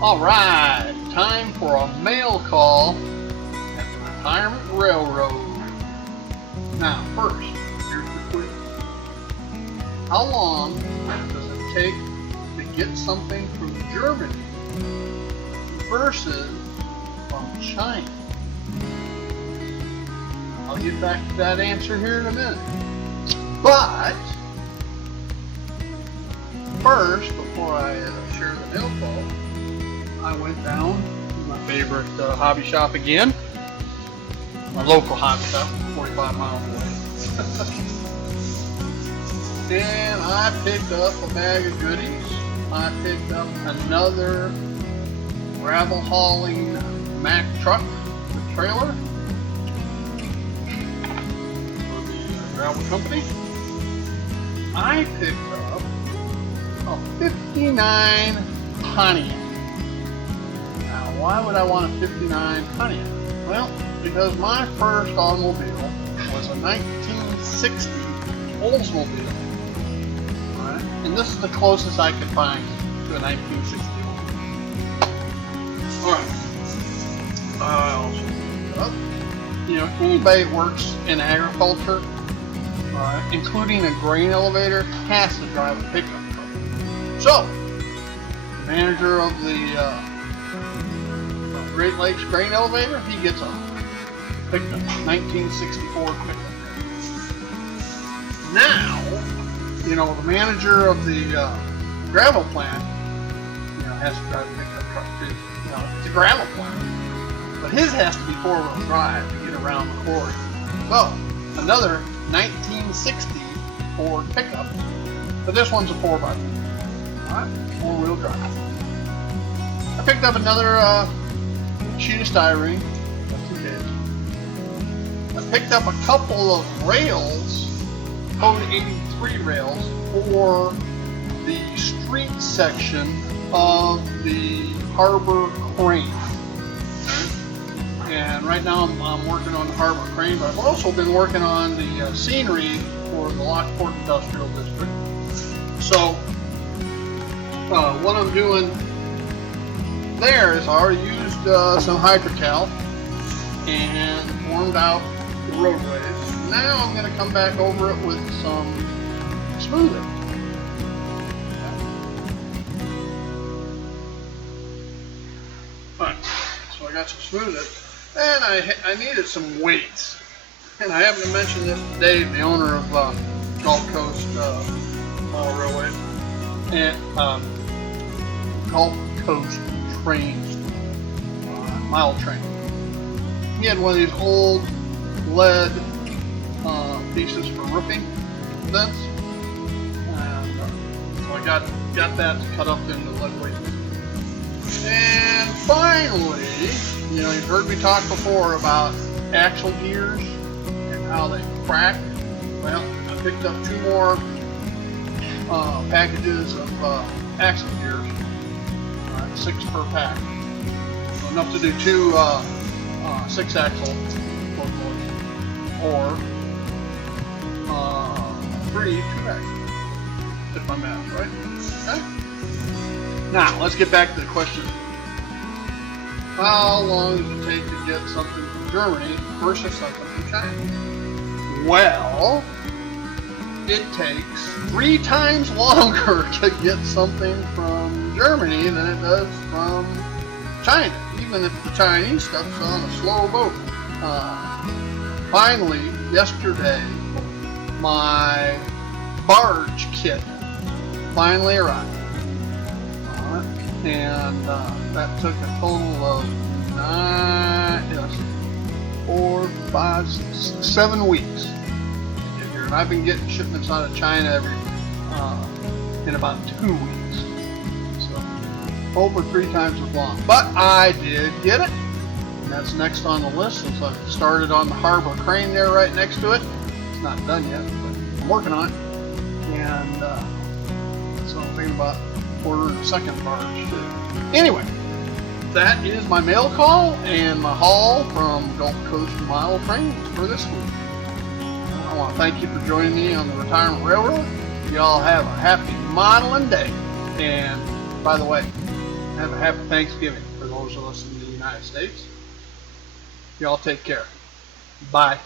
Alright, time for a mail call at the Retirement Railroad. Now first, here's the quiz. How long does it take to get something from Germany versus from China? I'll get back to that answer here in a minute. But first, before I share the mail call, I went down to my favorite hobby shop again. My local hobby shop, 45 miles away. And I picked up a bag of goodies. I picked up another gravel hauling Mack truck with trailer for the gravel company. I picked up a 59 Pontiac. Now, why would I want a 59 Pontiac? Well, because my first automobile was a 1960 Oldsmobile. Alright, and this is the closest I could find to a 1960 Oldsmobile. Alright. I also picked up, anybody that works in agriculture, including a grain elevator, has to drive a pickup truck. So, the manager of the Great Lakes grain elevator, he gets a pickup, 1964 pickup. Now, the manager of the gravel plant, has to drive a pickup truck too. It's a gravel plant, but his has to be four-wheel drive to get around the quarry. So, another 1960 Ford pickup, but this one's a 4x4. Alright, four-wheel drive. I picked up another sheet of styrene. That's okay. I picked up a couple of rails, code 83 rails, for the street section of the harbor crane. And right now I'm working on the harbor crane, but I've also been working on the scenery for the Lockport Industrial District. So what I'm doing there is I already used some hydrocal and formed out the roadways. Now I'm going to come back over it with some smoothing. Alright, so I got some smoothing. And I needed some weights. And I happened to mention this to Dave, the owner of Gulf Coast Railway. And Gulf Coast Trains, mile train. He had one of these old lead pieces for roofing vents, and so I got that cut up into lead weight. And finally, you've heard me talk before about axle gears and how they crack. Well, I picked up 2 more packages of axle gears, 6 per pack. So enough to do 2 6-axle locomotives, or 3 2-axle, if my math's right. Okay. Now, let's get back to the question. How long does it take to get something from Germany versus something from China? Well, it takes 3 times longer to get something from Germany than it does from China, even if the Chinese stuff's on a slow boat. Finally, yesterday, my Barge kit finally arrived. And that took a total of 7 weeks to get here. And I've been getting shipments out of China in about 2 weeks. So over 3 times as long. But I did get it. And that's next on the list, since I've started on the harbor crane there right next to it. It's not done yet, but I'm working on it. And so I'm thinking about ordering a second barge too. Anyway, that is my mail call and my haul from Gulf Coast Mile Train for this week. I want to thank you for joining me on the Retirement Railroad. Y'all have a happy modeling day. And by the way, have a happy Thanksgiving for those of us in the United States. Y'all take care. Bye.